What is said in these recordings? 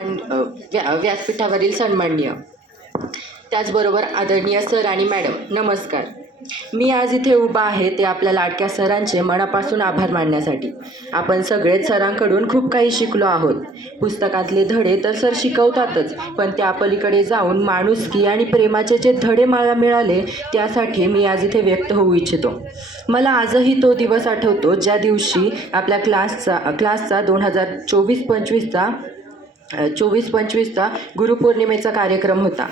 व्यासपीठावरील सन्माननीय, त्याचबरोबर आदरणीय सर आणि मॅडम, नमस्कार. मी आज इथे उभा आहे ते आपल्या लाडक्या सरांचे मनापासून आभार मानण्यासाठी. आपण सगळेच सरांकडून खूप काही शिकलो आहोत. पुस्तकातले धडे तर सर शिकवतातच, पण त्या पलीकडे जाऊन माणुसकी आणि प्रेमाचे जे धडे मला मिळाले त्यासाठी मी आज इथे व्यक्त होऊ इच्छितो. मला आजही तो दिवस आठवतो ज्या दिवशी आपल्या क्लासचा 2024-25चा गुरुपौर्णिमेचा कार्यक्रम होता.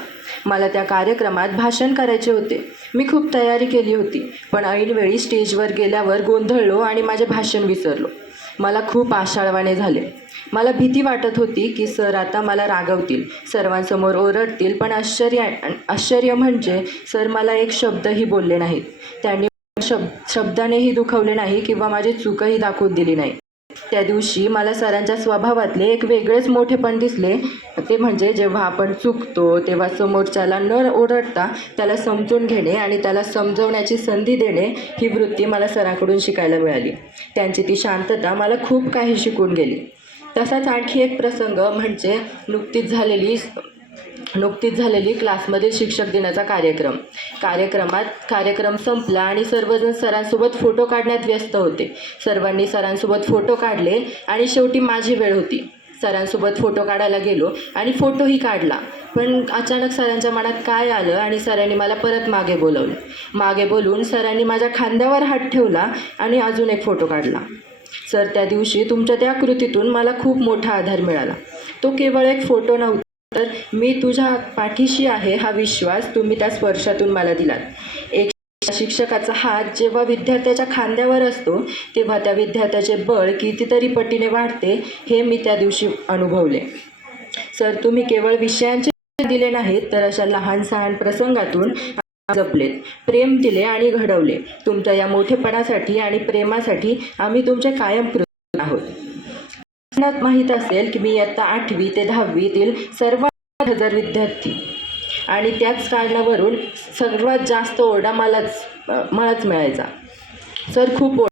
मला त्या कार्यक्रमात भाषण करायचे होते. मी खूप तयारी केली होती, पण ऐनवेळी स्टेजवर गेल्यावर गोंधळलो आणि माझे भाषण विसरलो. मला खूप आशाळवाणे झाले. मला भीती वाटत होती की सर आता मला रागवतील, सर्वांसमोर ओरडतील, पण आश्चर्य म्हणजे सर मला एक शब्दही बोलले नाहीत. त्यांनी शब्दानेही दुखवले नाही किंवा माझी चूकही दाखवून दिली नाही. त्या दिवशी मला सरांच्या स्वभावातले एक वेगळेच मोठेपण दिसले. ते म्हणजे जेव्हा आपण चुकतो तेव्हा समोरच्याला न ओरडता त्याला समजून घेणे आणि त्याला समजवण्याची संधी देणे, ही वृत्ती मला सरांकडून शिकायला मिळाली. त्यांची ती शांतता मला खूप काही शिकून गेली. तसाच आणखी एक प्रसंग म्हणजे नुकतीच झालेली क्लासमधील शिक्षक दिनाचा कार्यक्रम संपला आणि सर्वजण सरांसोबत फोटो काढण्यात व्यस्त होते. सर्वांनी सरांसोबत फोटो काढले आणि शेवटी माझी वेळ होती. सरांसोबत फोटो काढायला गेलो आणि फोटोही काढला, पण अचानक सरांच्या मनात काय आलं आणि सरांनी मला परत मागे बोलवून सरांनी माझ्या खांद्यावर हात ठेवला आणि अजून एक फोटो काढला. सर, त्या दिवशी तुमच्या त्या कृतीतून मला खूप मोठा आधार मिळाला. तो केवळ एक फोटो नव्हता, तर मी तुझ्या पाठीशी आहे हा विश्वास तुम्ही त्या स्पर्शातून मला दिलात. एक शिक्षकाचा हात जेव्हा विद्यार्थ्याच्या खांद्यावर असतो तेव्हा त्या विद्यार्थ्याचे बळ कितीतरी पटीने वाढते, हे मी त्या दिवशी अनुभवले. सर, तुम्ही केवळ विषयांचे दिले नाहीत, तर अशा लहान सहान प्रसंगातून जपलेत, प्रेम दिले आणि घडवले. तुमच्या या मोठेपणासाठी आणि प्रेमासाठी आम्ही तुमचे कायम कृतज्ञ आहोत. माहीत असेल की मी इयत्ता 8वी ते 10वीतील सर्वात हजर विद्यार्थी आणि त्याच कारणावरून सर्वात जास्त ओरडा मलाच मिळायचा. सर, खूप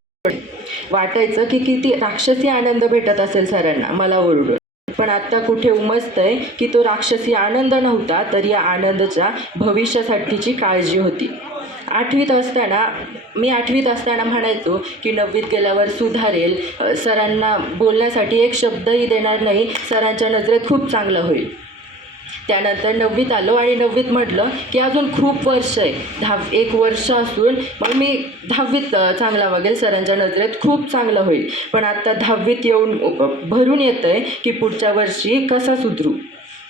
वाटायचं की किती राक्षसी आनंद भेटत असेल सरांना मला ओरडून. पण आत्ता कुठे उमजतंय की तो राक्षसी आनंद नव्हता, तर या आनंदाच्या भविष्यासाठीची काळजी होती. मी आठवीत असताना म्हणायचो की 9वीत गेल्यावर सुधारेल, सरांना बोलण्यासाठी एक शब्दही देणार नाही, सरांच्या नजरेत खूप चांगलं होईल. त्यानंतर 9वीत आलो आणि 9वीत म्हटलं की अजून खूप वर्ष आहे, 1 वर्ष असून मग मी 10वीत चांगला वागेल, सरांच्या नजरेत खूप चांगलं होईल. पण आता 10वीत येऊन भरून येतं आहे की पुढच्या वर्षी कसा सुधरू.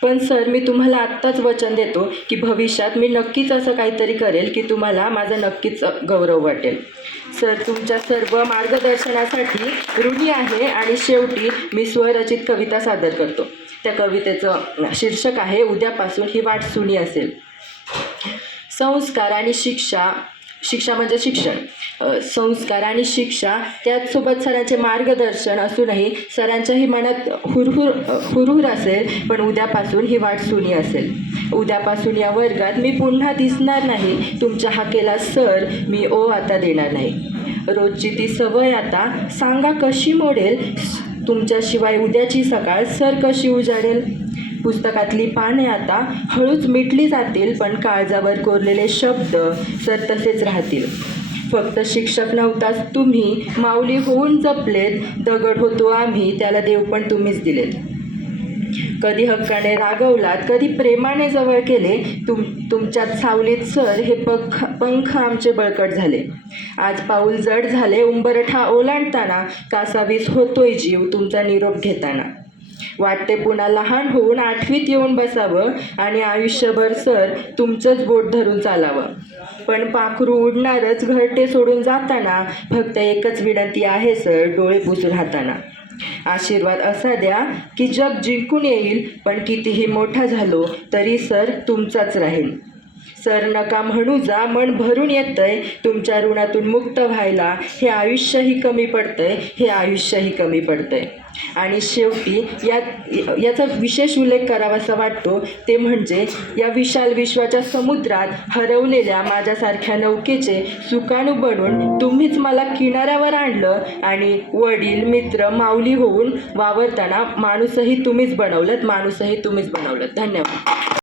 पण सर, मी तुम्हाला आत्ताच वचन देतो की भविष्यात मी नक्कीच असं काहीतरी करेल की तुम्हाला माझा नक्कीच गौरव वाटेल. सर, तुमच्या सर्व मार्गदर्शनासाठी ऋणी आहे. आणि शेवटी मी स्वरचित कविता सादर करतो. त्या कवितेचं शीर्षक आहे, उद्यापासून ही वाट सुनी असेल. संस्कार आणि शिक्षा म्हणजे शिक्षण, संस्कार आणि शिक्षा, त्याचसोबत सरांचे मार्गदर्शन असूनही सरांच्याही मनात हुरहुर असेल, पण उद्यापासून ही वाट सुनी असेल. उद्यापासून या वर्गात मी पुन्हा दिसणार नाही. तुमच्या हाकेला सर मी आता देणार नाही. रोजची ती सवय आता सांगा कशी मोडेल. तुमच्याशिवाय उद्याची सकाळ सर कशी उजाडेल. पुस्तकातली पाने आता हळूच मिटली जातील, पण काळजावर कोरलेले शब्द सर तसेच राहतील. फक्त शिक्षक नव्हताच तुम्ही, माऊली होऊन जपलेत. दगड होतो आम्ही, त्याला देव पण तुम्हीच दिलेत. कधी हक्काने रागवलात, कधी प्रेमाने जवळ केले. तुमच्यात सावलीत सर हे पंख आमचे बळकट झाले. आज पाऊल जड झाले उंबरठा ओलांडताना, कासावीस होतोय जीव तुमचा निरोप घेताना. वाटते पुन्हा लहान होऊन 8वीत येऊन बसावं आणि आयुष्यभर सर तुमचंच बोट धरून चालावं. पण पाखरू उडणारच घरटे सोडून जाताना, फक्त एकच विनंती आहे सर, डोळे पुसून राहताना. आशीर्वाद असा द्या की जग जिंकून येईल, पण कितीही मोठा झालो तरी सर तुमचाच राहील. सर नका म्हणू जा, मन भरून येतंय तुमच्या ऋणातून मुक्त व्हायला. हे आयुष्यही कमी पडतंय, हे आयुष्यही कमी पडतंय. आणि शेवटी याचा विशेष उल्लेख करावासा वाटतो ते म्हणजे या विशाल विश्वाच्या समुद्रात हरवलेल्या माझ्यासारख्या नौकेचे सुकाणू बनून तुम्हीच मला किनाऱ्यावर आणलं आणि वडील, मित्र, माऊली होऊन वावरताना माणूसही तुम्हीच बनवलं. धन्यवाद.